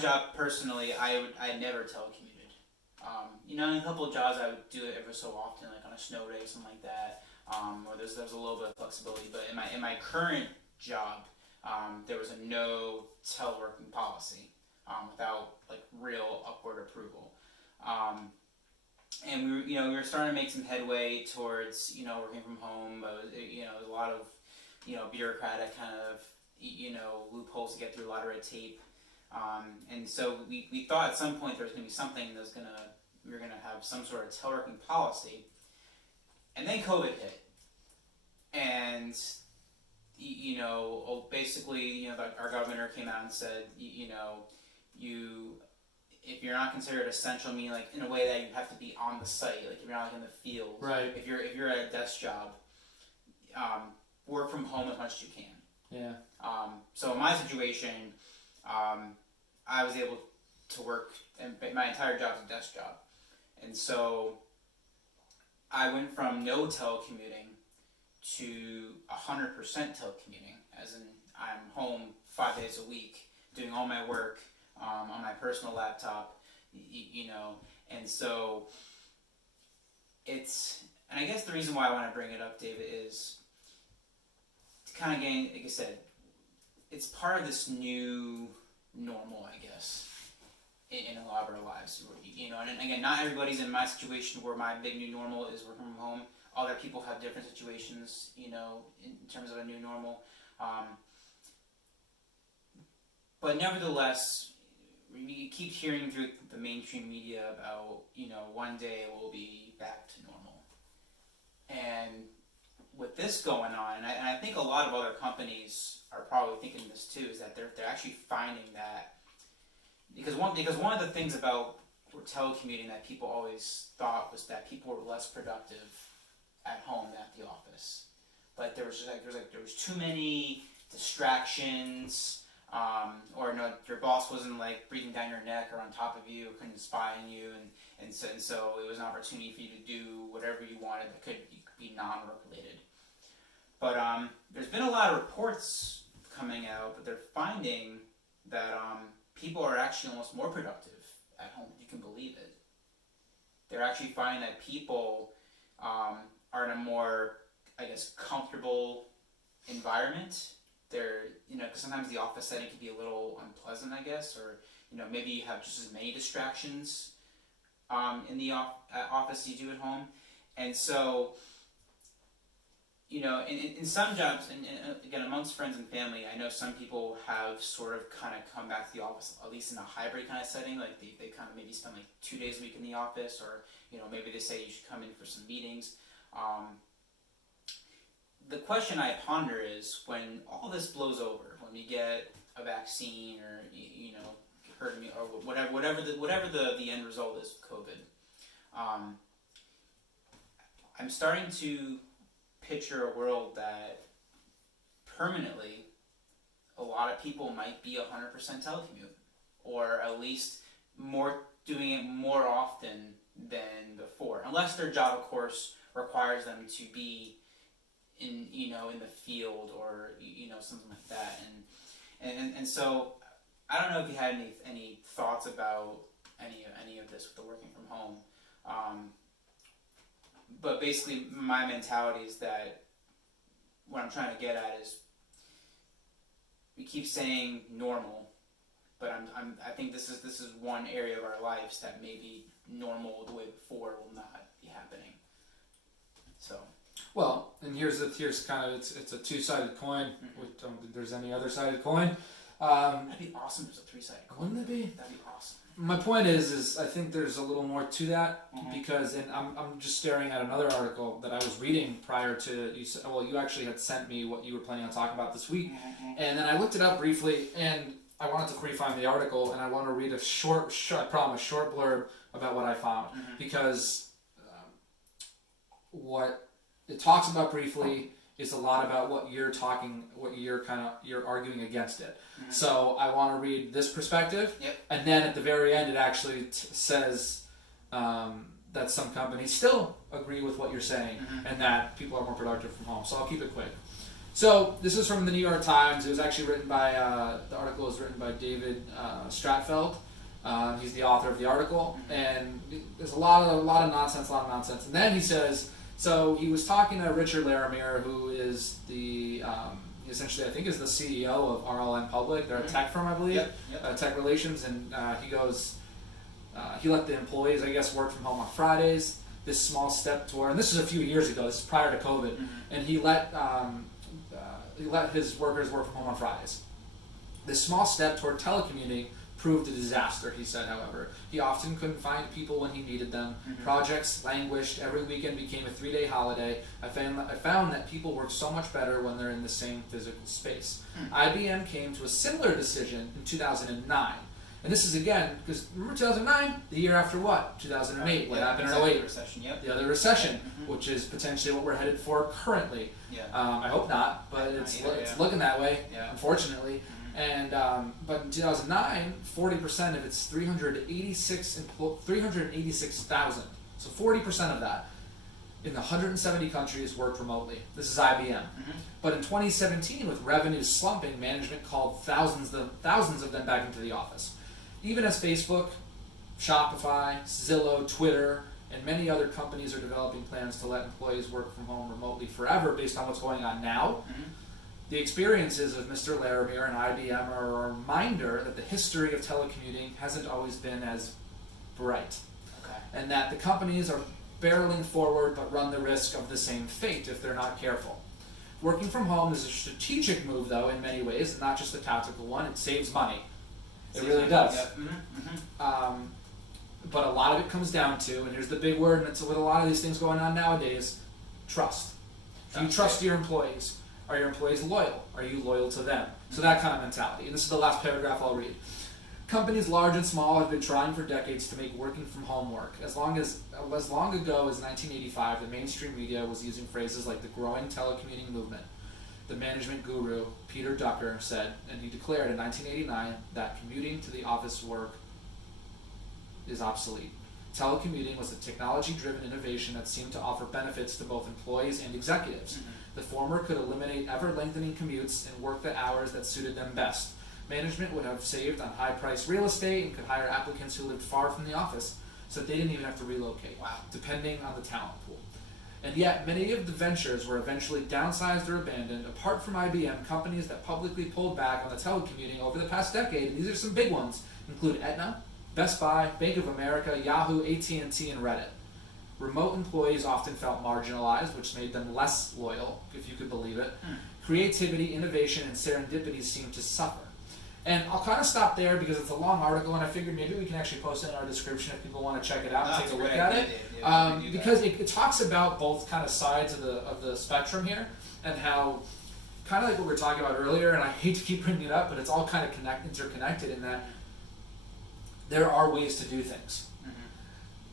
job personally, I never telecommuted. In a couple of jobs I would do it every so often, like on a snow day or something like that. Or there's a little bit of flexibility. But in my current job, there was a no teleworking policy, without like real upward approval. Um, and we were starting to make some headway towards working from home, but a lot of bureaucratic kind of loopholes to get through, a lot of red tape. And so we thought at some point there was going to be something we were going to have some sort of teleworking policy. And then COVID hit. And, basically, our governor came out and said, if you're not considered essential, meaning like in a way that you have to be on the site, like if you're not like in the field. Right. If you're at a desk job, work from home as much as you can. Yeah. So in my situation, I was able to work, and my entire job was a desk job. And so I went from no telecommuting to 100% telecommuting, as in I'm home 5 days a week doing all my work on my personal laptop, and so and I guess the reason why I want to bring it up, David, is to kind of gain, like I said, it's part of this new normal, I guess, in a lot of our lives. And again, not everybody's in my situation where my big new normal is working from home. Other people have different situations, in terms of a new normal. But nevertheless, we keep hearing through the mainstream media about, one day we'll be back to normal. And with this going on, and I think a lot of other companies are probably thinking this too, is that they're actually finding that, because one of the things about telecommuting that people always thought was that people were less productive at home than at the office. But there was too many distractions, or your boss wasn't like breathing down your neck or on top of you, couldn't spy on you, and so it was an opportunity for you to do whatever you wanted that could be non-work related. But there's been a lot of reports coming out that they're finding that people are actually almost more productive at home, if you can believe it. They're actually finding that people are in a more, I guess, comfortable environment. They're, because sometimes the office setting can be a little unpleasant, I guess, or, maybe you have just as many distractions in the office as you do at home. And so, in some jobs, and again, amongst friends and family, I know some people have sort of kind of come back to the office, at least in a hybrid kind of setting, like they kind of maybe spend like 2 days a week in the office, or, maybe they say you should come in for some meetings. The question I ponder is, when all this blows over, when we get a vaccine, or herd immunity, or whatever the end result is of COVID, I'm starting to picture a world that permanently a lot of people might be 100% telecommute, or at least doing it more often than before, unless their job, of course, requires them to be in the field, or something like that. And so I don't know if you had any thoughts about any of this with the working from home. But basically, my mentality is that what I'm trying to get at is, we keep saying normal, but I think this is one area of our lives that maybe normal the way before will not be happening. So. Well, and here's kind of it's a two-sided coin. Mm-hmm. We don't think there's any other sided coin. That'd be awesome. If there's a three-sided coin. Wouldn't it be? That'd be awesome. My point is I think there's a little more to that, Mm-hmm. because, and I'm just staring at another article that I was reading prior to you. Well, you actually had sent me what you were planning on talking about this week, Mm-hmm. and then I looked it up briefly, and I wanted to pre-find the article, and I want to read a short blurb about what I found, Mm-hmm. because what it talks about briefly is a lot about what you're arguing against it. Mm-hmm. So I want to read this perspective, Yep. and then at the very end it actually says that some companies still agree with what you're saying, Mm-hmm. and that people are more productive from home. So I'll keep it quick. So this is from the New York Times. It was actually written by the article was written by David Stratfeld. He's the author of the article, and there's a lot of nonsense. And then he says, so he was talking to Richard Laramere, who is the essentially I think is the CEO of RLM Public. They're a tech firm, I believe, Yep. Tech Relations, and he goes, he let the employees, I guess, work from home on Fridays. This small step toward, and this is a few years ago. This is prior to COVID, and he let his workers work from home on Fridays. This small step toward telecommuting proved a disaster, he said, however. He often couldn't find people when he needed them. Projects languished. Every weekend became a 3-day holiday. I found that people work so much better when they're in the same physical space. IBM came to a similar decision in 2009. And this is again, because remember 2009? The year after what? 2008. What happened in 08? Recession, The other recession, which is potentially what we're headed for currently. I hope not, but it's looking that way, unfortunately. And but in 2009, 40% of its 386,000, so 40% of that in 170 countries worked remotely. This is IBM. But in 2017, with revenues slumping, management called thousands of them back into the office. Even as Facebook, Shopify, Zillow, Twitter, and many other companies are developing plans to let employees work from home remotely forever based on what's going on now, the experiences of Mr. Laramere and IBM are a reminder that the history of telecommuting hasn't always been as bright, and that the companies are barreling forward but run the risk of the same fate if they're not careful. Working from home is a strategic move, though, in many ways, not just a tactical one. It saves money. It really does. But a lot of it comes down to, and here's the big word, and it's with a lot of these things going on nowadays, trust. Do you trust your employees? Are your employees loyal? Are you loyal to them? So that kind of mentality. And this is the last paragraph I'll read. Companies large and small have been trying for decades to make working from home work. As long ago as 1985, the mainstream media was using phrases like the growing telecommuting movement. The management guru, Peter Drucker, said, and he declared in 1989 that commuting to the office work is obsolete. Telecommuting was a technology-driven innovation that seemed to offer benefits to both employees and executives. The former could eliminate ever-lengthening commutes and work the hours that suited them best. Management would have saved on high-priced real estate and could hire applicants who lived far from the office, so they didn't even have to relocate, depending on the talent pool. And yet, many of the ventures were eventually downsized or abandoned. Apart from IBM, companies that publicly pulled back on the telecommuting over the past decade, and these are some big ones, include Aetna, Best Buy, Bank of America, Yahoo, AT&T, and Reddit. Remote employees often felt marginalized, which made them less loyal, if you could believe it. Creativity, innovation, and serendipity seemed to suffer. And I'll kind of stop there because it's a long article, and I figured maybe we can actually post it in our description if people want to check it out and take a look at it. Because it talks about both kind of sides of the spectrum here, and how, kind of like what we were talking about earlier, and I hate to keep bringing it up, but it's all kind of interconnected in that there are ways to do things.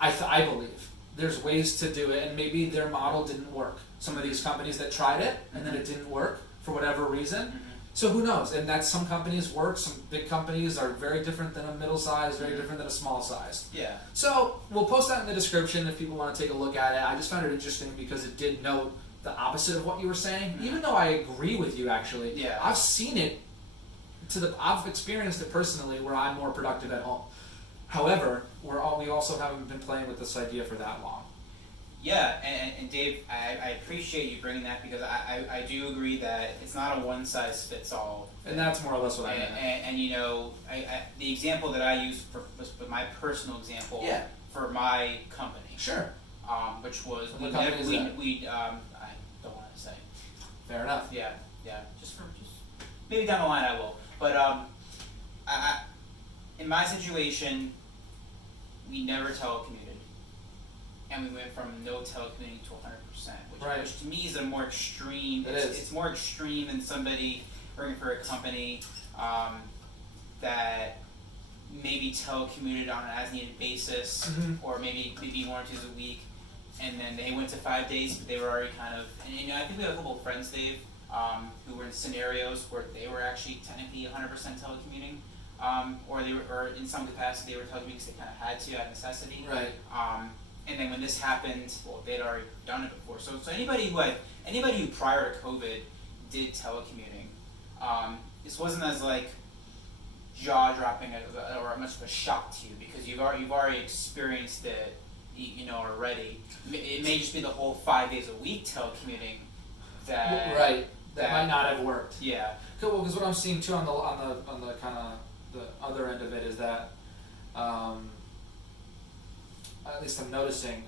I believe there's ways to do it, and maybe their model didn't work. Some of these companies that tried it, and then it didn't work for whatever reason. So who knows? And that some companies work, some big companies are very different than a middle size, very different than a small size. So we'll post that in the description if people want to take a look at it. I just found it interesting because it did note the opposite of what you were saying, even though I agree with you actually. I've seen it I've experienced it personally where I'm more productive at home. However, we also haven't been playing with this idea for that long. And Dave, I appreciate you bringing that because I do agree that it's not a one-size-fits-all. And that's more or less what I meant. And you know, the example that I use for my personal example for my company. Which was I don't want to say. Fair enough. Just maybe down the line I will. But I in my situation, we never telecommuted, and we went from no telecommuting to 100%, which to me is a more extreme. It's more extreme than somebody working for a company that maybe telecommuted on an as-needed basis, or maybe 1 or 2 a week, and then they went to 5 days, but they were already kind of. And you know, I think we have a couple of friends, Dave, who were in scenarios where they were actually technically 100% telecommuting. Or in some capacity they were telecommuting because they kind of had to out of necessity. And then when this happened, well, they'd already done it before. So anybody who prior to COVID did telecommuting, this wasn't as like jaw dropping or much of a shock to you because you've already experienced it, already. It may just be the whole 5 days a week telecommuting that Right. That might not have worked. Yeah. Well, because what I'm seeing too on the kind of the other end of it is that, at least I'm noticing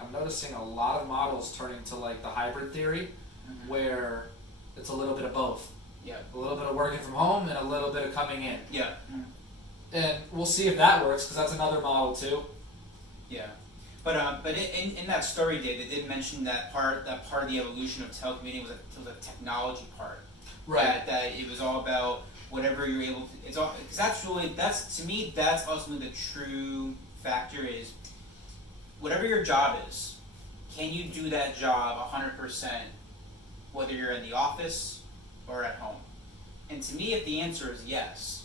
a lot of models turning to like the hybrid theory, Mhm. where it's a little bit of both, Yeah. a little bit of working from home and a little bit of coming in, Yeah. and we'll see if that works because that's another model too. Yeah. But in that story, Dave, they did mention that part of the evolution of telecommuting was a technology part. That it was all about whatever you're able to. It's all because that's to me that's ultimately the true factor is whatever your job is, can you do that job 100% whether you're in the office or at home? And to me, if the answer is yes,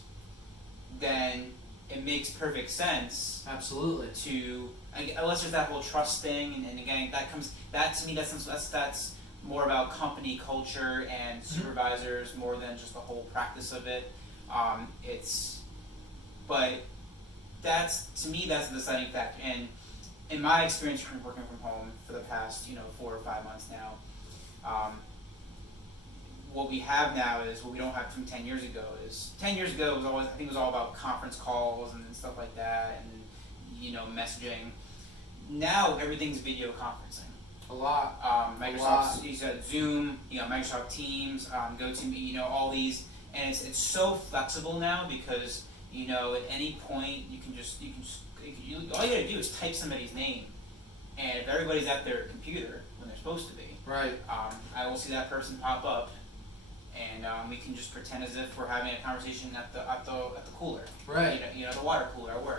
then it makes perfect sense Absolutely. to unless there's that whole trust thing, and again that to me that's more about company culture and supervisors more than just the whole practice of it. But that's to me that's the deciding factor. And in my experience from working from home for the past 4 or 5 months now, what we have now is what we don't have from 10 years ago. Is 10 years ago it was all about conference calls and stuff like that, and messaging. Now everything's video conferencing. A lot. Microsoft, you said Zoom, Microsoft Teams, GoToMeeting, all these, and it's so flexible now because at any point all you gotta do is type somebody's name, and if everybody's at their computer when they're supposed to be, Right. I will see that person pop up, and we can just pretend as if we're having a conversation at the cooler, Right. the water cooler at work.